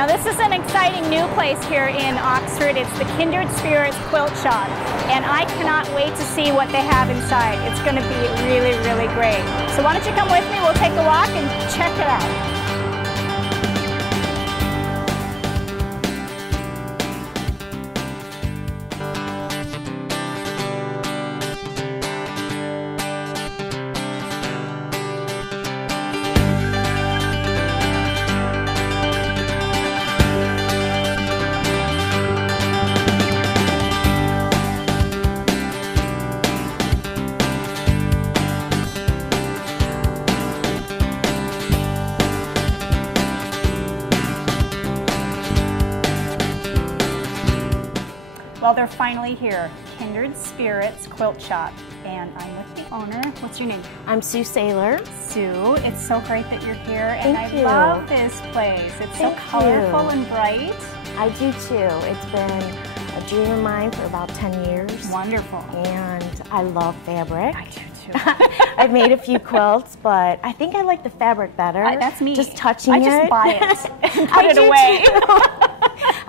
Now this is an exciting new place here in Oxford. It's the Kindred Spirits Quilt Shop, and I cannot wait to see what they have inside. It's going to be really, really great. So why don't you come with me, we'll take a walk and check it out. Well, they're finally here, Kindred Spirits Quilt Shop, and I'm with the owner. What's your name? I'm Sue Saylor. Sue, it's so great that you're here, and Thank I you. love this place. It's so colorful and bright. I do too. It's been a dream of mine for about 10 years. Wonderful. And I love fabric. I do too. I've made a few quilts, but I think I like the fabric better. That's me. Just touching it. I just buy it and put it do away. Too.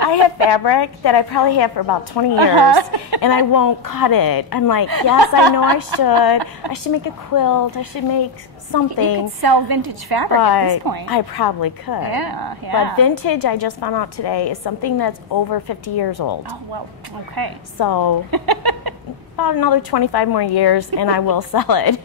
I have fabric that I probably have for about 20 years, and I won't cut it. I'm like, yes, I know I should. I should make a quilt. I should make something. You could sell vintage fabric at this point. I probably could. Yeah. But vintage, I just found out today, is something that's over 50 years old. Oh, well, okay. So about another 25 more years, and I will sell it.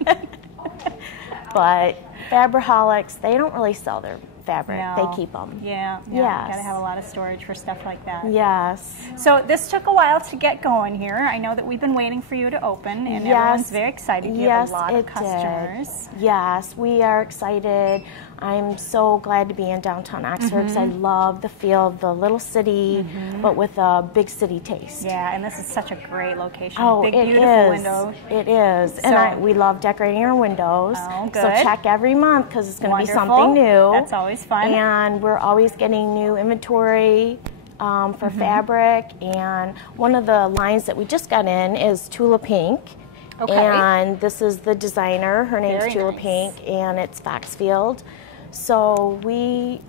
But fabriholics, they don't really sell their fabric. No. They keep them. Yeah. Yes. You gotta have a lot of storage for stuff like that. Yes. So this took a while to get going here. I know that we've been waiting for you to open, and everyone's very excited. You have a lot of customers. Yes, we are excited. I'm so glad to be in downtown Oxford because I love the feel of the little city, but with a big city taste. Yeah, and this is such a great location. Oh, big, it beautiful is. window. It is. So, and we love decorating our windows. Oh, good. So check every month because it's going to be Wonderful. something new. That's always fun. And we're always getting new inventory for fabric. And one of the lines that we just got in is Tula Pink. Okay. And this is the designer. Her name's Very Tula nice. Pink, and it's Foxfield. So we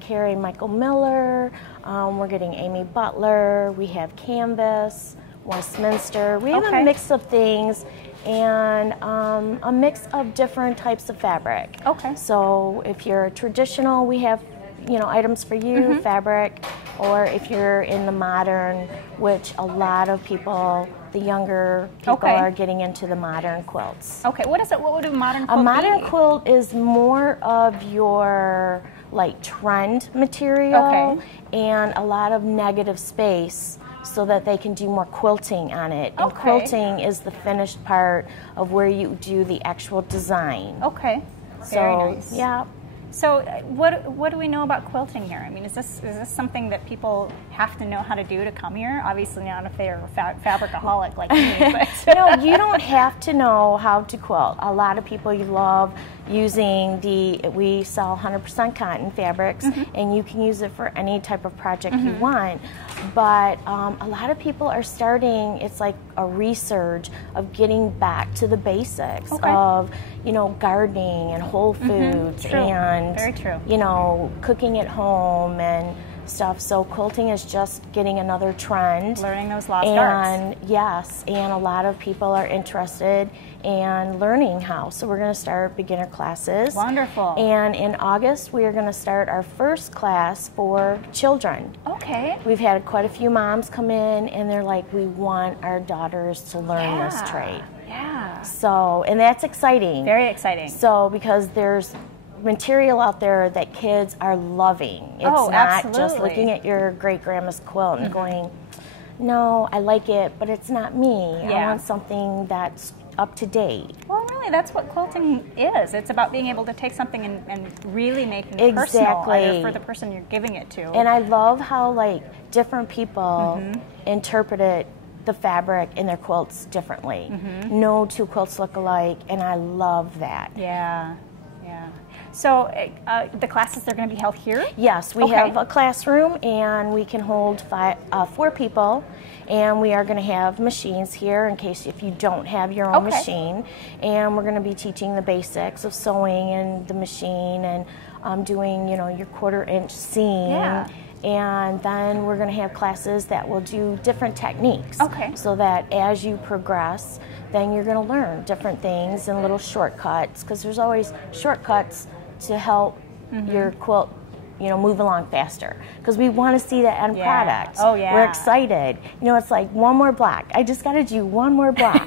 carry Michael Miller, we're getting Amy Butler, we have Canvas, Westminster. We have a mix of things and a mix of different types of fabric. Okay. So if you're traditional, we have items for you, fabric, or if you're in the modern, which a lot of people, the younger people are getting into the modern quilts. Okay, what is it? What would a modern quilt be? A modern quilt is more of your trend material and a lot of negative space so that they can do more quilting on it. And quilting is the finished part of where you do the actual design. Okay, very nice. Yeah. So what do we know about quilting here? I mean, is this something that people have to know how to do to come here? Obviously not if they're a fabricaholic like me. But. No, you don't have to know how to quilt. A lot of people love using we sell 100% cotton fabrics, and you can use it for any type of project you want. But a lot of people are starting, it's like a resurge of getting back to the basics of, gardening and whole foods and, very true. cooking at home and stuff. So quilting is just getting another trend. Learning those lost arts. Yes, and a lot of people are interested in learning how. So we're going to start beginner classes. Wonderful. And in August, we are going to start our first class for children. Okay. We've had quite a few moms come in, and they're like, we want our daughters to learn this trade. Yeah. So, and that's exciting. Very exciting. So, because there's material out there that kids are loving. It's not just looking at your great-grandma's quilt and going, no, I like it, but it's not me. I want something that's up to date. Well, really, that's what quilting is. It's about being able to take something and really making it personal, either for the person you're giving it to. And I love how different people interpret the fabric in their quilts differently. No two quilts look alike, and I love that. Yeah, yeah. So the classes, they're going to be held here? Yes, we have a classroom, and we can hold 4 people, and we are going to have machines here in case if you don't have your own machine, and we're going to be teaching the basics of sewing and the machine and doing, you know, your 1/4-inch seam. Yeah. And then we're going to have classes that will do different techniques. Okay. So that as you progress, then you're going to learn different things and little shortcuts, because there's always shortcuts to help your quilt, you know, move along faster, because we want to see the end product. Oh, yeah. We're excited. You know, it's like one more block. I just got to do one more block.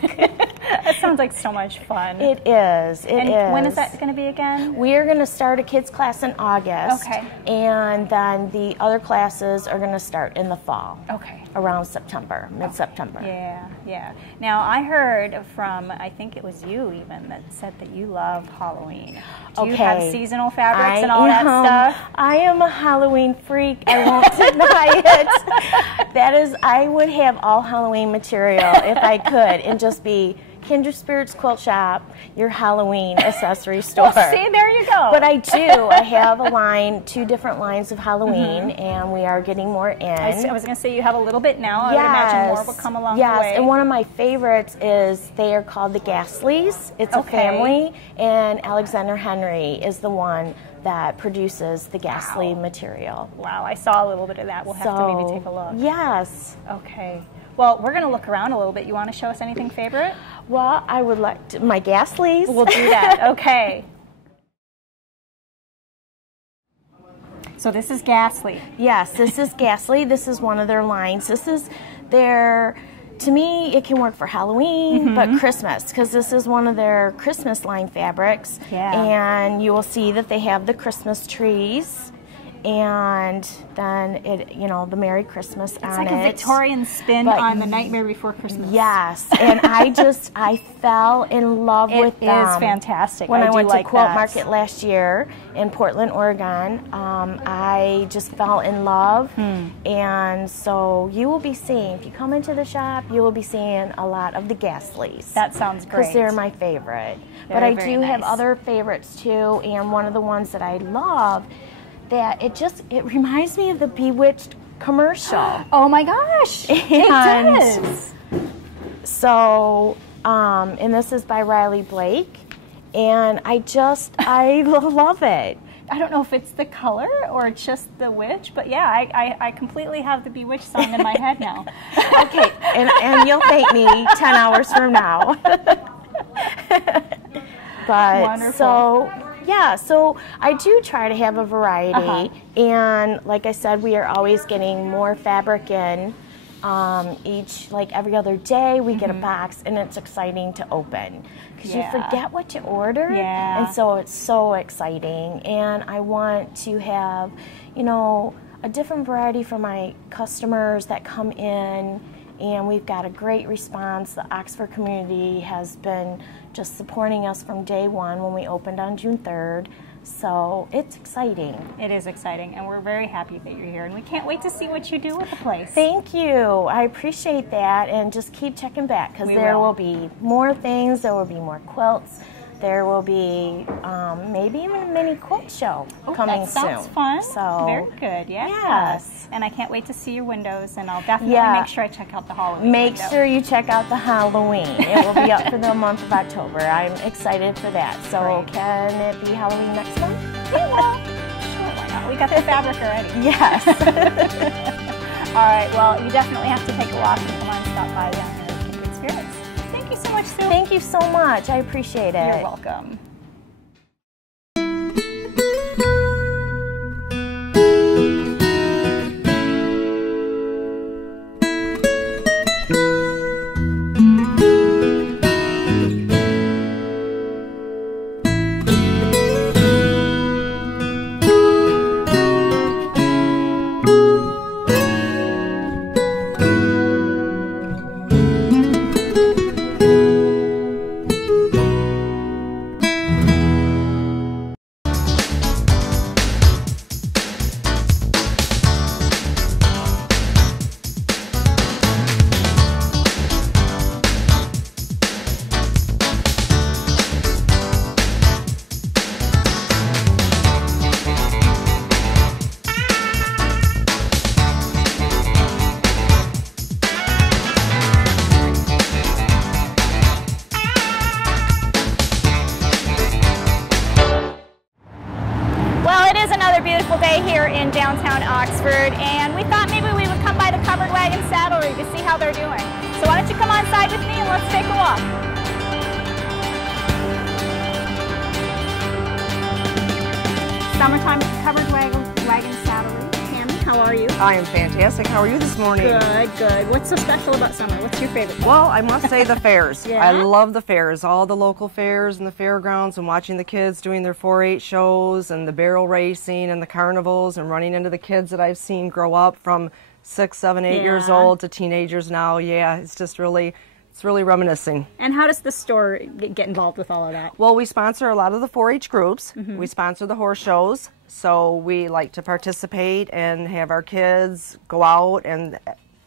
That sounds like so much fun. It is. And when is that going to be again? We are going to start a kids class in August. Okay. And then the other classes are going to start in the fall. Okay. Around September, mid-September. Yeah, yeah. Now, I heard from, I think it was you even, that said that you love Halloween. Do you have seasonal fabrics and all that stuff? I am a Halloween freak. I won't deny it. That is, I would have all Halloween material if I could, and just be Kindred Spirits Quilt Shop, your Halloween accessory store. Well, see, there you go. But I do. I have a line, 2 different lines of Halloween, and we are getting more in. I was going to say you have a little bit now. Yes. I would imagine more will come along the way. Yes, and one of my favorites is, they are called the Gasleys. It's a family, and Alexander Henry is the one that produces the Gasley material. Wow, I saw a little bit of that. We'll have to maybe take a look. Yes. Okay. Well, we're going to look around a little bit. You want to show us anything favorite? Well, I would like to, my Gasleys. We'll do that. Okay. So this is Gasley. Yes, this is Gasley. This is one of their lines. This is their, to me, it can work for Halloween, but Christmas, because this is one of their Christmas line fabrics. Yeah. And you will see that they have the Christmas trees. And then it, you know, the Merry Christmas on it. It's like a Victorian spin on the Nightmare Before Christmas. Yes, and I fell in love with them. It is fantastic. When I went to Quilt Market last year in Portland, Oregon, I just fell in love. And so you will be seeing, if you come into the shop, you will be seeing a lot of the Gasleys. That sounds great. Because they're my favorite. But I do have other favorites too, and one of the ones that I love, that it reminds me of the Bewitched commercial. Oh my gosh, it does. So, and this is by Riley Blake, and I love it. I don't know if it's the color or just the witch, but yeah, I completely have the Bewitched song in my head now. Okay, and you'll thank me 10 hours from now. But wonderful. So, yeah, so I do try to have a variety, and like I said, we are always getting more fabric in. Like every other day we get a box, and it's exciting to open because you forget what to order, and so it's so exciting. And I want to have, you know, a different variety for my customers that come in, and we've got a great response. The Oxford community has been just supporting us from day one when we opened on June 3rd. So it's exciting. It is exciting, and we're very happy that you're here, and we can't wait to see what you do with the place. Thank you. I appreciate that, and just keep checking back, because there will be more things. There will be more quilts. There will be maybe even a mini quilt show coming soon. That sounds fun. So, very good, yes. And I can't wait to see your windows, and I'll definitely make sure I check out the Halloween window. Sure you check out the Halloween. It will be up for the month of October. I'm excited for that. So can it be Halloween next month? Yeah, well, sure, why not? We got the fabric already. Yes. All right, well, you definitely have to take a walk and come on, stop by down here at Kindred Spirits. Thank you so much, Sue. Thank you so much. I appreciate it. You're welcome. here in downtown Oxford, and we thought maybe we would come by the Covered Wagon Saddlery to see how they're doing. So why don't you come on side with me and let's take a walk. Summertime at the Covered Wagon Saddlery. Tammy, how are you? I am fantastic. How are you this morning? Good, good. What's so special about summer? What's your favorite? Well, I must say the fairs. Yeah? I love the fairs, all the local fairs and the fairgrounds, and watching the kids doing their 4-H shows and the barrel racing and the carnivals, and running into the kids that I've seen grow up from 6, 7, 8 years old to teenagers now. Yeah, it's just really, it's really reminiscing. And how does the store get involved with all of that? Well, we sponsor a lot of the 4-H groups. We sponsor the horse shows, so we like to participate and have our kids go out and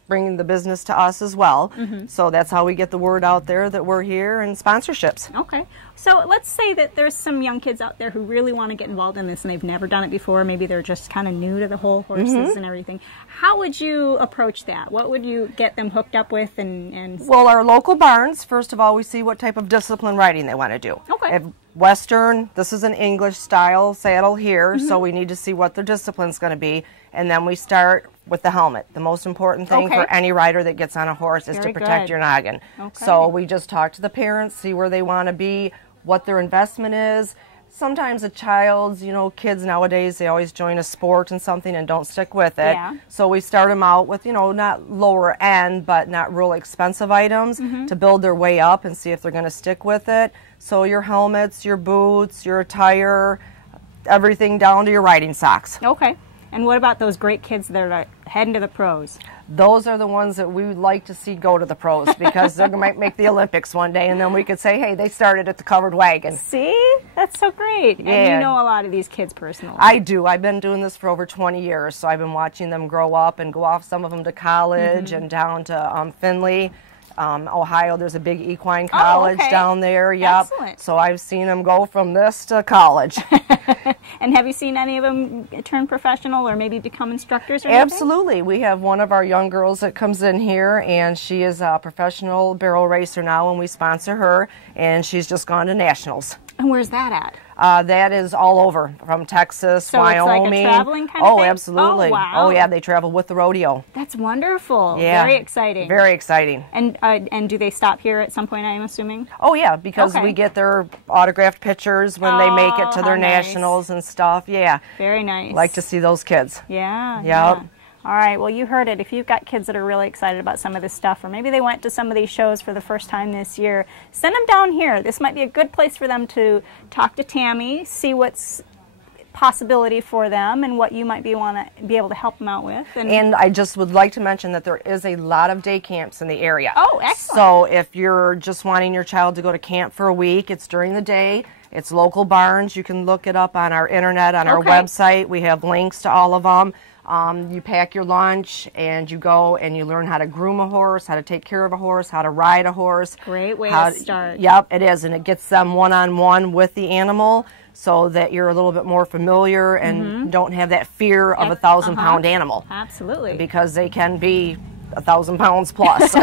bring the business to us as well. So that's how we get the word out there that we're here, and sponsorships. Okay. So let's say that there's some young kids out there who really want to get involved in this and they've never done it before. Maybe they're just kind of new to the whole horses and everything. How would you approach that? What would you get them hooked up with? Well, our local barns, first of all, we see what type of discipline riding they want to do. Okay. If Western, this is an English style saddle here, so we need to see what their discipline's going to be. And then we start with the helmet. The most important thing for any rider that gets on a horse is to protect your noggin. So we just talk to the parents, see where they want to be, what their investment is. Sometimes a child's, you know, kids nowadays, they always join a sport and something and don't stick with it. So we start them out with, you know, not lower end, but not real expensive items to build their way up and see if they're going to stick with it. So your helmets, your boots, your attire, everything down to your riding socks. Okay. And what about those great kids that are heading to the pros? Those are the ones that we would like to see go to the pros, because they might make the Olympics one day, and then we could say, hey, they started at the Covered Wagon. See? That's so great. Yeah. And you know a lot of these kids personally. I do. I've been doing this for over 20 years, so I've been watching them grow up and go off, some of them to college and down to Findlay. Ohio, there's a big equine college down there. Yep. Excellent. So I've seen them go from this to college. And have you seen any of them turn professional or maybe become instructors or anything? Absolutely. We have one of our young girls that comes in here, and she is a professional barrel racer now, and we sponsor her, and she's just gone to nationals. And where's that at? That is all over, from Texas, Wyoming. So it's like a traveling kind of thing? Absolutely. Oh, wow. Oh, yeah, they travel with the rodeo. That's wonderful. Yeah. Very exciting. Very exciting. And do they stop here at some point, I'm assuming? Oh, yeah, because we get their autographed pictures when they make it to their nationals and stuff. Yeah. Very nice. Like to see those kids. Yeah. Yep. Yeah. All right, well, you heard it. If you've got kids that are really excited about some of this stuff, or maybe they went to some of these shows for the first time this year, send them down here. This might be a good place for them to talk to Tammy, see what's possibility for them and what you might want to be able to help them out with. And I just would like to mention that there is a lot of day camps in the area. Oh, excellent. So if you're just wanting your child to go to camp for a week, it's during the day. It's local barns. You can look it up on our internet, on our website. We have links to all of them. You pack your lunch and you go and you learn how to groom a horse, how to take care of a horse, how to ride a horse. Great way to start. Yep, it is. And it gets them one-on-one with the animal so that you're a little bit more familiar and don't have that fear of a 1,000-pound animal. Absolutely. Because they can be 1,000 pounds plus.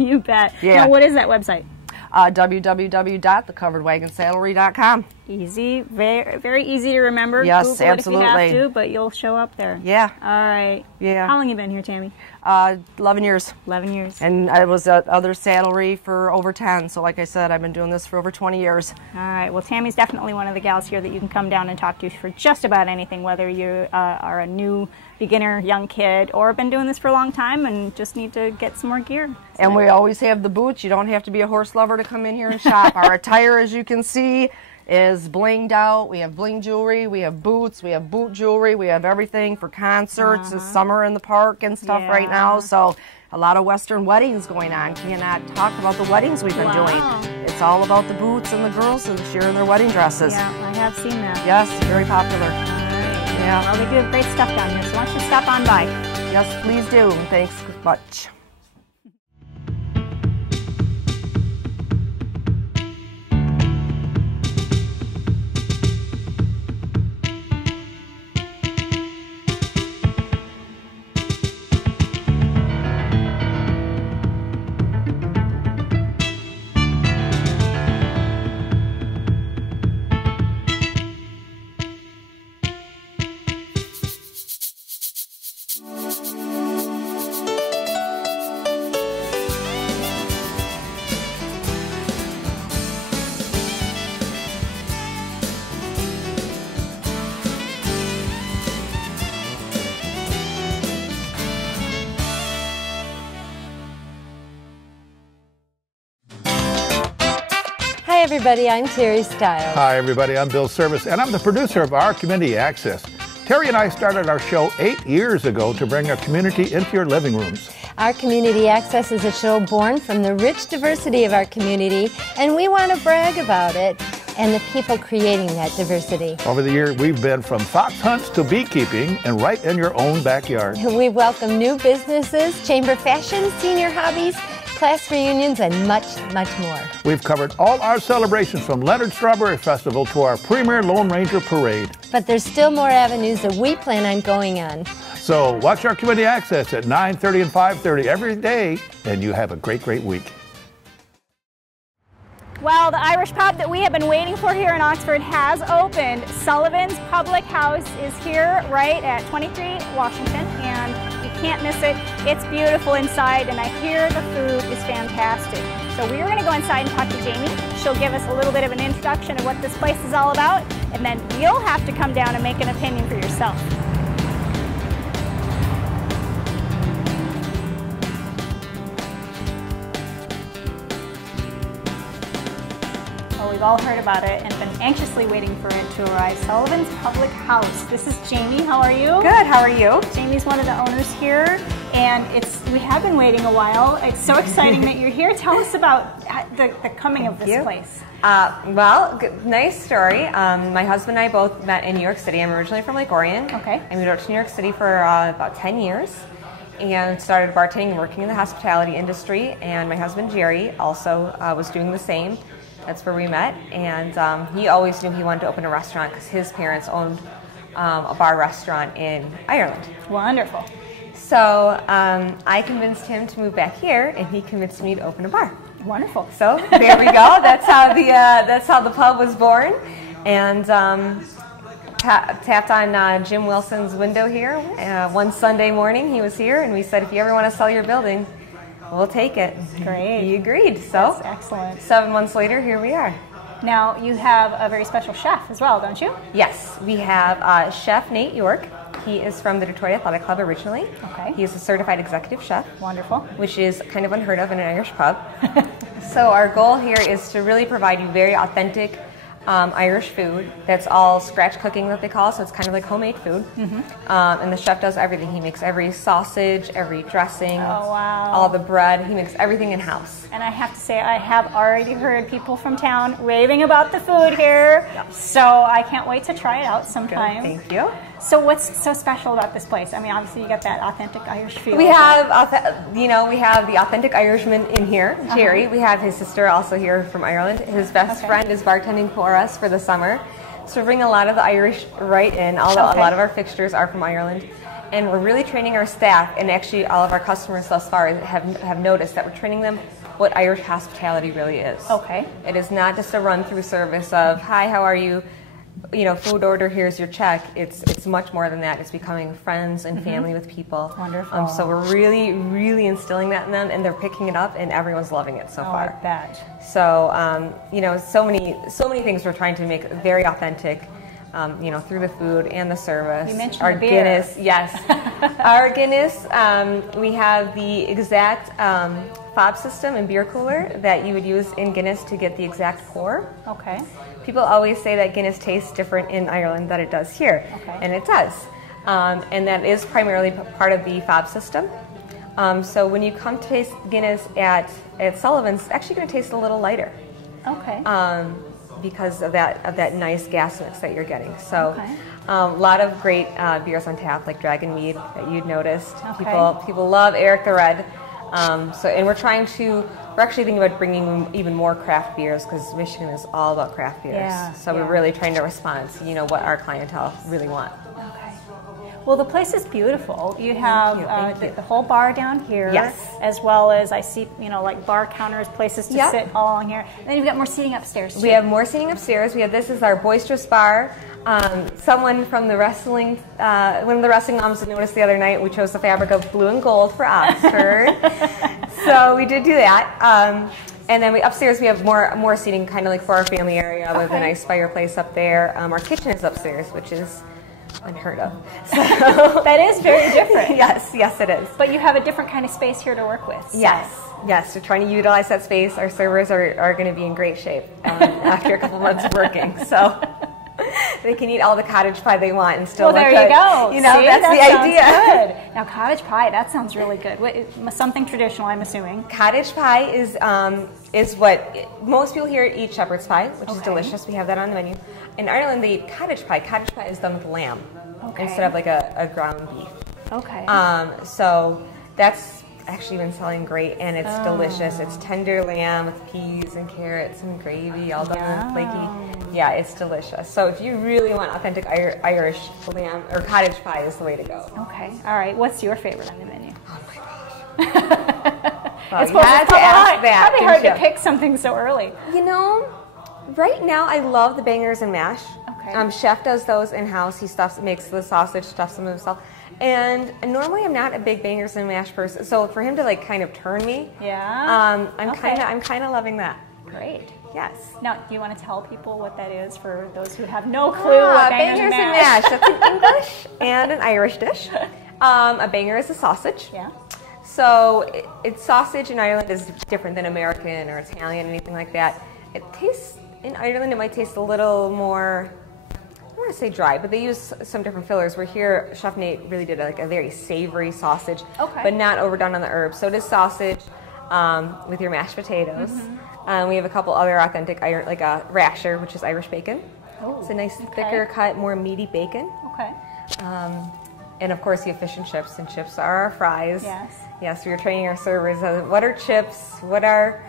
You bet. Yeah. Now, what is that website? www.thecoveredwagonsaddlery.com. Easy, very, very easy to remember. Yes, Google absolutely. It if you have to, but you'll show up there. Yeah. All right. Yeah. How long have you been here, Tammy? 11 years. 11 years. And I was at other saddlery for over 10. So like I said, I've been doing this for over 20 years. All right. Well, Tammy's definitely one of the gals here that you can come down and talk to for just about anything, whether you are a new beginner, young kid, or been doing this for a long time and just need to get some more gear. And we always have the boots. You don't have to be a horse lover to come in here and shop. Our attire, as you can see, is blinged out. We have bling jewelry, we have boots, we have boot jewelry, we have everything for concerts. It's summer in the park and stuff right now, so a lot of Western weddings going on. Cannot talk about the weddings we've been doing. It's all about the boots and the girls this year in their wedding dresses. Yeah, I have seen that. Yes, very popular. All right. Yeah. Well, they do have great stuff down here, so why don't you stop on by? Yes, please do. Thanks much. Hi everybody, I'm Teri Stiles. Hi everybody, I'm Bill Service, and I'm the producer of Our Community Access. Teri and I started our show 8 years ago to bring our community into your living rooms. Our Community Access is a show born from the rich diversity of our community, and we want to brag about it and the people creating that diversity. Over the years, we've been from fox hunts to beekeeping and right in your own backyard. We welcome new businesses, chamber fashion, senior hobbies, class reunions, and much, much more. We've covered all our celebrations from Leonard Strawberry Festival to our premier Lone Ranger Parade. But there's still more avenues that we plan on going on. So watch Our Community Access at 9:30 and 5:30 every day, and you have a great, great week. Well, the Irish pub that we have been waiting for here in Oxford has opened. Sullivan's Public House is here right at 23 Washington, and you can't miss it. It's beautiful inside, and I hear the food is fantastic. So we're going to go inside and talk to Jamie. She'll give us a little bit of an introduction of what this place is all about, and then you'll have to come down and make an opinion for yourself. We've all heard about it and been anxiously waiting for it to arrive. Sullivan's Public House. This is Jamie. How are you? Good. How are you? Jamie's one of the owners here, and we have been waiting a while. It's so exciting that you're here. Tell us about the coming of this place. Nice story. My husband and I both met in New York City. I'm originally from Lake Orion. Okay. I moved out to New York City for about 10 years and started bartending and working in the hospitality industry. And my husband, Jerry, also was doing the same. That's where we met, and he always knew he wanted to open a restaurant because his parents owned a bar restaurant in Ireland. Wonderful. So I convinced him to move back here, and he convinced me to open a bar. Wonderful. So there we go. That's how the pub was born, and tapped on Jim Wilson's window here one Sunday morning. He was here, and we said, if you ever want to sell your building, we'll take it. Great. He agreed. So that's excellent. 7 months later, here we are. Now you have a very special chef as well, don't you? Yes, we have Chef Nate York. He is from the Detroit Athletic Club originally. Okay. He is a certified executive chef. Wonderful. Which is kind of unheard of in an Irish pub. So our goal here is to really provide you very authentic Irish food. That's all scratch cooking that they call, so it's kind of like homemade food. And the chef does everything. He makes every sausage, every dressing, all the bread. He makes everything in-house. And I have to say, I have already heard people from town raving about the food here, so I can't wait to try it out sometime. Good, thank you. So what's so special about this place? I mean, obviously you got that authentic Irish feel. We have, we have the authentic Irishman in here, Jerry. We have his sister also here from Ireland. His best friend is bartending for us for the summer. So we bring a lot of the Irish right in, although a lot of our fixtures are from Ireland. And we're really training our staff, and actually all of our customers thus far have noticed that we're training them what Irish hospitality really is. Okay. It is not just a run-through service of, hi, how are you? Food order, here's your check. It's much more than that. It's becoming friends and family with people. Wonderful. So we're really, really instilling that in them, and they're picking it up, and everyone's loving it so far. I bet. So, so many things we're trying to make very authentic. Through the food and the service. You mentioned our the beer. Guinness, yes. Our Guinness, we have the exact fob system and beer cooler that you would use in Guinness to get the exact pour. Okay. People always say that Guinness tastes different in Ireland than it does here, and it does. And that is primarily part of the fob system. So when you come to taste Guinness at Sullivan's, it's actually going to taste a little lighter. Okay. Because of that nice gas mix that you're getting. So a lot of great beers on tap, like Dragon Mead that you'd noticed. People love Eric the Red. And we're actually thinking about bringing even more craft beers, because Michigan is all about craft beers. We're really trying to respond to what our clientele really want. Okay. Well, the place is beautiful. You have the whole bar down here, as well as I see, like bar counters, places to sit all along here. And then you've got more seating upstairs too. We have more seating upstairs. This is our boisterous bar. Someone from the wrestling, one of the wrestling moms noticed the other night we chose the fabric of blue and gold for Oxford. So we did do that. And then upstairs we have more seating, kind of like for our family area, with a nice fireplace up there. Our kitchen is upstairs, which is unheard of. So that is very different. Yes, yes it is. But you have a different kind of space here to work with. So. Yes, we're trying to utilize that space. Our servers are going to be in great shape after a couple months of working. So they can eat all the cottage pie they want and still look good. There you go. You know, See, that's the idea. Good. Now, cottage pie, that sounds really good. Something traditional, I'm assuming. Cottage pie is what most people here eat shepherd's pie, which is delicious. We have that on the menu. In Ireland, they eat cottage pie. Cottage pie is done with lamb instead of like a ground beef. Okay. So that's actually been selling great, and it's delicious. It's tender lamb with peas and carrots and gravy, all done flaky. Yeah, it's delicious. So if you really want authentic Irish lamb or cottage pie, is the way to go. Okay. All right. What's your favorite on the menu? Oh my gosh. Well, it's probably hard to pick something so early. You know, right now I love the bangers and mash. Okay. Chef does those in house. He makes the sausage, stuffs them himself. And normally I'm not a big bangers and mash person, so for him to like kind of turn me, I'm kind of loving that. Great. Yes. Now, do you want to tell people what that is for those who have no clue what bangers and mash? That's an English and an Irish dish. A banger is a sausage. Yeah. So it's sausage in Ireland is different than American or Italian, anything like that. It tastes in Ireland. It might taste a little more. I don't want to say dry, but they use some different fillers. Where here, Chef Nate really did like a very savory sausage, but not overdone on the herbs. So it is sausage with your mashed potatoes. We have a couple other authentic, like a rasher, which is Irish bacon. Oh, it's a nice thicker cut, more meaty bacon. Okay. And of course, you have fish and chips are our fries. Yes. Yes, we are training our servers. What are chips? What are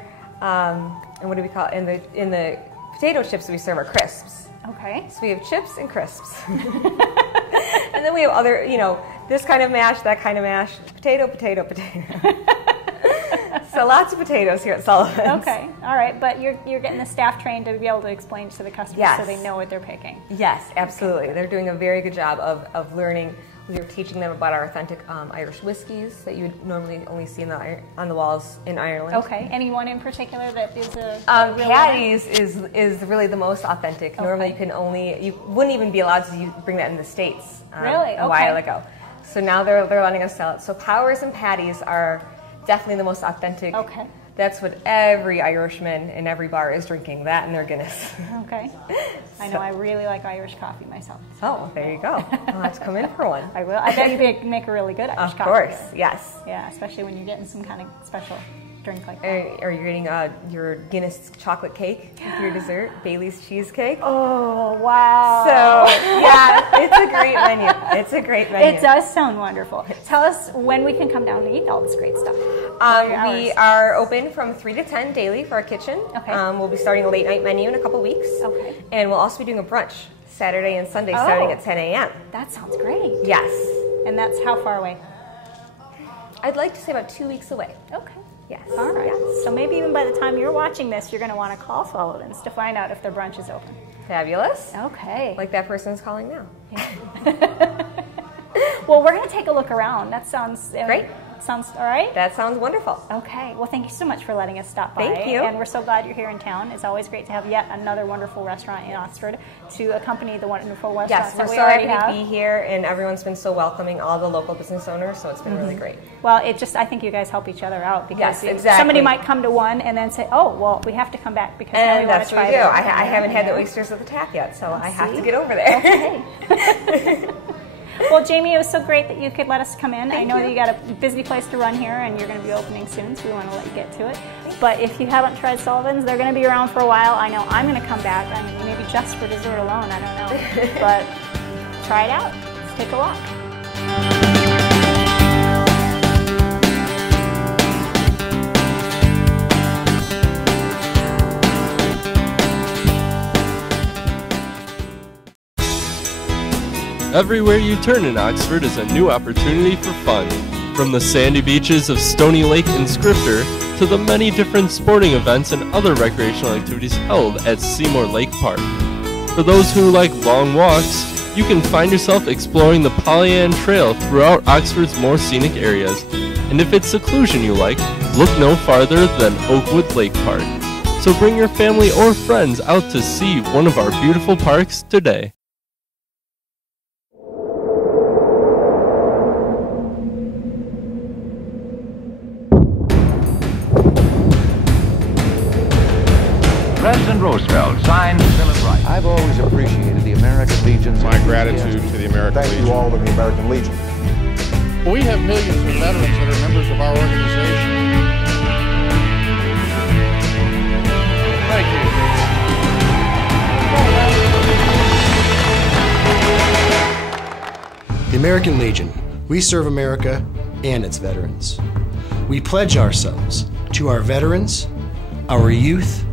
and what do we call it? In the potato chips we serve are crisps. Okay. So we have chips and crisps. And then we have other, this kind of mash, that kind of mash, potato. So lots of potatoes here at Sullivan's. Okay. All right. But you're getting the staff trained to be able to explain to the customers so they know what they're picking. Yes, absolutely. Okay. They're doing a very good job of learning. We are teaching them about our authentic Irish whiskeys that you would normally only see on the walls in Ireland. Okay. Anyone in particular that is a Paddy's is really the most authentic. Okay. Normally you wouldn't even be allowed to bring that in the States a while ago. So now they're letting us sell it. So Powers and Paddy's are definitely the most authentic. Okay. That's what every Irishman in every bar is drinking, that and their Guinness. Okay. I know I really like Irish coffee myself. Oh, there you go. I'll have to come in for one. I will. I bet you make a really good Irish coffee. Of course, yes. Yeah, especially when you're getting some kind of special drink like that. Or you're getting your Guinness chocolate cake with your dessert, Bailey's cheesecake. Oh, wow. So, yeah, it's a great menu. It's a great menu. It does sound wonderful. Tell us when we can come down and eat all this great stuff. We are open from 3 to 10 daily for our kitchen. Okay. We'll be starting a late night menu in a couple weeks. Okay. And we'll also be doing a brunch Saturday and Sunday starting at 10 a.m. That sounds great. Yes. And that's how far away? I'd like to say about 2 weeks away. Okay. Yes. All right. Yes. So maybe even by the time you're watching this, you're going to want to call Sullivan's to find out if their brunch is open. Fabulous. Okay. Like that person's calling now. Yeah. Well, we're going to take a look around. That sounds great. Sounds all right? That sounds wonderful. Okay. Well, thank you so much for letting us stop by. Thank you. And we're so glad you're here in town. It's always great to have yet another wonderful restaurant in Oxford to accompany the wonderful restaurants that we already have. Yes, we're so happy to be here, and everyone's been so welcoming, all the local business owners, so it's been really great. Well, I think you guys help each other out because exactly. Somebody might come to one and then say, oh, well, we have to come back because now we want to try it. I haven't had the oysters at the tap yet, so I have to get over there. Okay. Well, Jamie, it was so great that you could let us come in. I know that you got a busy place to run here, and you're going to be opening soon, so we want to let you get to it. But if you haven't tried Sullivan's, they're going to be around for a while. I know I'm going to come back. I mean, maybe just for dessert alone. I don't know. But try it out. Let's take a walk. Everywhere you turn in Oxford is a new opportunity for fun. From the sandy beaches of Stony Lake and Scrifter to the many different sporting events and other recreational activities held at Seymour Lake Park. For those who like long walks, you can find yourself exploring the Pollyann Trail throughout Oxford's more scenic areas. And if it's seclusion you like, look no farther than Oakwood Lake Park. So bring your family or friends out to see one of our beautiful parks today. Roosevelt signed the Bill of Rights. I've always appreciated the American Legion's My gratitude to the American Legion. Thank you all to the American Legion. We have millions of veterans that are members of our organization. Thank you. The American Legion. We serve America and its veterans. We pledge ourselves to our veterans, our youth,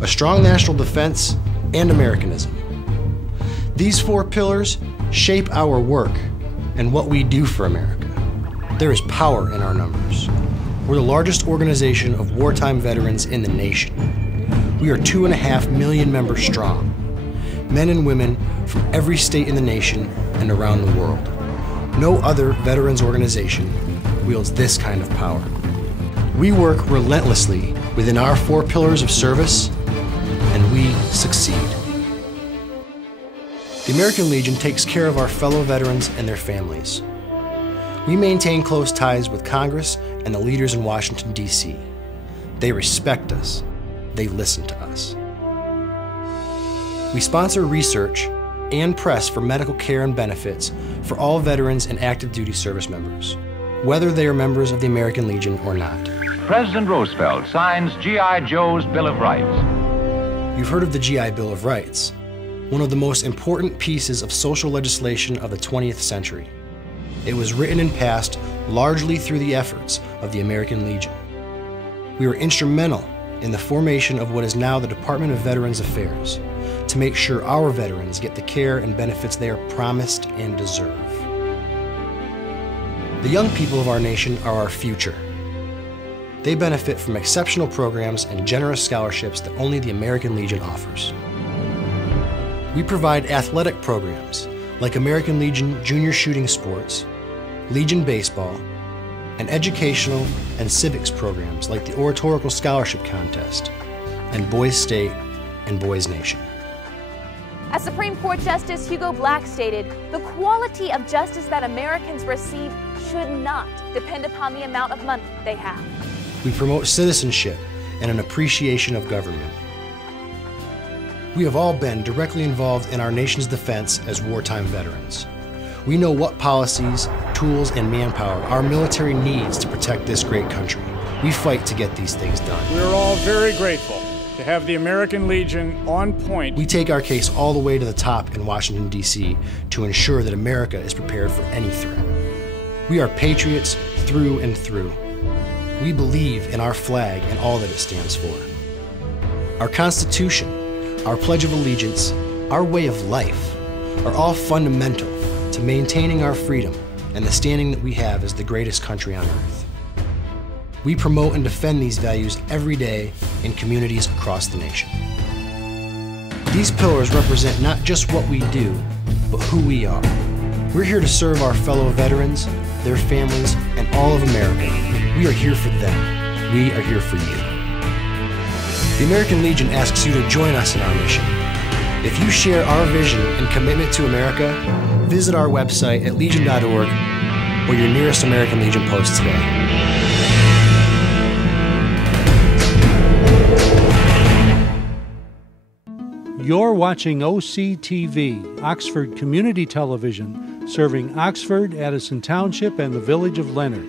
a strong national defense, and Americanism. These 4 pillars shape our work and what we do for America. There is power in our numbers. We're the largest organization of wartime veterans in the nation. We are 2.5 million members strong, men and women from every state in the nation and around the world. No other veterans organization wields this kind of power. We work relentlessly within our 4 pillars of service, and we succeed. The American Legion takes care of our fellow veterans and their families. We maintain close ties with Congress and the leaders in Washington, D.C. They respect us. They listen to us. We sponsor research and press for medical care and benefits for all veterans and active duty service members, whether they are members of the American Legion or not. President Roosevelt signs G.I. Joe's Bill of Rights. You've heard of the G.I. Bill of Rights, one of the most important pieces of social legislation of the 20th century. It was written and passed largely through the efforts of the American Legion. We were instrumental in the formation of what is now the Department of Veterans Affairs to make sure our veterans get the care and benefits they are promised and deserve. The young people of our nation are our future. They benefit from exceptional programs and generous scholarships that only the American Legion offers. We provide athletic programs like American Legion Junior Shooting Sports, Legion Baseball, and educational and civics programs like the Oratorical Scholarship Contest and Boys State and Boys Nation. As Supreme Court Justice Hugo Black stated, the quality of justice that Americans receive should not depend upon the amount of money they have. We promote citizenship and an appreciation of government. We have all been directly involved in our nation's defense as wartime veterans. We know what policies, tools, and manpower our military needs to protect this great country. We fight to get these things done. We are all very grateful to have the American Legion on point. We take our case all the way to the top in Washington, D.C. to ensure that America is prepared for any threat. We are patriots through and through. We believe in our flag and all that it stands for. Our Constitution, our Pledge of Allegiance, our way of life are all fundamental to maintaining our freedom and the standing that we have as the greatest country on earth. We promote and defend these values every day in communities across the nation. These pillars represent not just what we do, but who we are. We're here to serve our fellow veterans, their families, and all of America. We are here for them. We are here for you. The American Legion asks you to join us in our mission. If you share our vision and commitment to America, visit our website at legion.org or your nearest American Legion post today. You're watching OCTV, Oxford Community Television, serving Oxford, Addison Township, and the village of Leonard.